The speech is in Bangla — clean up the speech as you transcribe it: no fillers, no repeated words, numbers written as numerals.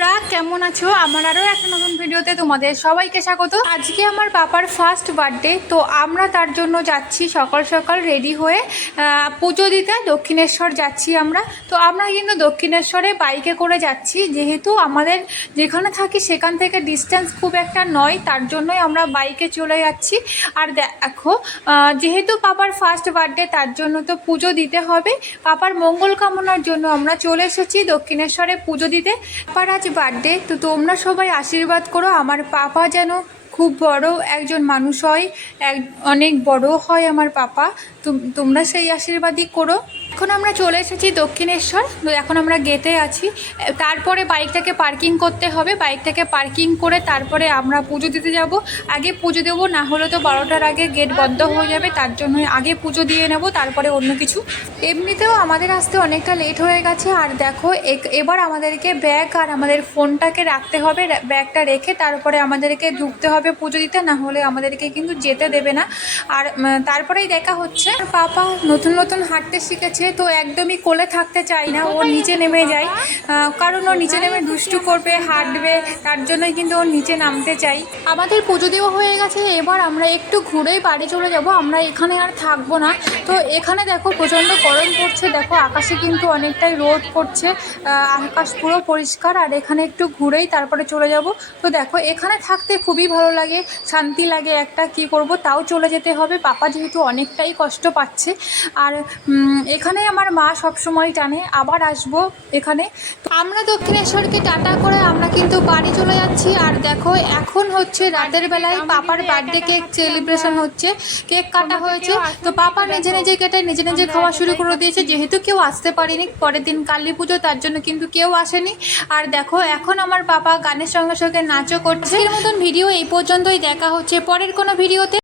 বন্ধুরা কেমন আছো? আমার আরও একটা নতুন ভিডিওতে তোমাদের সবাইকে স্বাগত। আজকে আমার পাপার ফার্স্ট বার্থডে, তো আমরা তার জন্য যাচ্ছি সকাল সকাল রেডি হয়ে পুজো দিতে দক্ষিণেশ্বর যাচ্ছি আমরা। তো আমরা কিন্তু দক্ষিণেশ্বরে বাইকে করে যাচ্ছি, যেহেতু আমাদের যেখানে থাকি সেখান থেকে ডিস্টেন্স খুব একটা নয়, তার জন্যই আমরা বাইকে চলে যাচ্ছি। আর দেখো, যেহেতু পাপার ফার্স্ট বার্থডে তার জন্য তো পুজো দিতে হবে। পাপার মঙ্গল কামনার জন্য আমরা চলে এসেছি দক্ষিণেশ্বরে পুজো দিতে। পাপার আজ বার্থডে, তো তোমরা সবাই আশীর্বাদ করো আমার পাপা যেন খুব বড় একজন মানুষ হয়, অনেক বড় হয় আমার পাপা। তোমরা সেই আশীর্বাদই করো। এখন আমরা চলে এসেছি দক্ষিণেশ্বর, এখন আমরা গেটে আছি। তারপরে বাইকটাকে পার্কিং করতে হবে, বাইকটাকে পার্কিং করে তারপরে আমরা পুজো দিতে যাব। আগে পুজো দেবো, না হলে তো 12টার আগে গেট বন্ধ হয়ে যাবে, তার জন্য আগে পুজো দিয়ে নেব, তারপরে অন্য কিছু। এমনিতেও আমাদের আসতে অনেকটা লেট হয়ে গেছে। আর দেখো, এবার আমাদেরকে ব্যাগ আর আমাদের ফোনটাকে রাখতে হবে, ব্যাগটা রেখে তারপরে আমাদেরকে ঢুকতে হবে পুজো দিতে, না হলে আমাদেরকে কিন্তু যেতে দেবে না। আর তারপরেই দেখা হচ্ছে, পাপা নতুন নতুন হাঁটতে শিখেছে, তো একদমই কোলে থাকতে চাই না, ও নিচে নেমে যায়। কারণ ও নিচে নেমে দুষ্টু করবে, হাঁটবে, তার জন্যই কিন্তু ও নিচে নামতে চাই। আমাদের পুজো দেওয়া হয়ে গেছে, এবার আমরা একটু ঘুরেই বাড়ি চলে যাব। আমরা এখানে আর থাকবো না। তো এখানে দেখো প্রচণ্ড গরম পড়ছে, দেখো আকাশে কিন্তু অনেকটাই রোদ পড়ছে, আকাশ পুরো পরিষ্কার। আর এখানে একটু ঘুরেই তারপরে চলে যাব। তো দেখো, এখানে থাকতে খুবই ভালো লাগে, শান্তি লাগে একটা। কি করব, তাও চলে যেতে হবে, পাপা যেহেতু অনেকটাই কষ্ট পাচ্ছে। আর এখানে আমার মা সবসময় টানে আবার আসবো এখানে। আমরা দক্ষিণেশ্বরকে টাটা করে আমরা কিন্তু বাড়ি চলে যাচ্ছি। আর দেখো, এখন হচ্ছে রাতের বেলায় পাপার বার্থডে কেক সেলিব্রেশন হচ্ছে, কেক কাটা হয়েছে। তো পাপা নিজে নিজে কেটে নিজে নিজে খাওয়া শুরু করে দিয়েছে, যেহেতু কেউ আসতে পারেনি পরের দিন কালী পুজো, তার জন্য কিন্তু কেউ আসেনি। আর দেখো, এখন আমার পাপা গানের সঙ্গে সঙ্গে নাচও করছে। এর মতন ভিডিও এই পর্যন্তই, দেখা হচ্ছে পরের কোনো ভিডিওতে।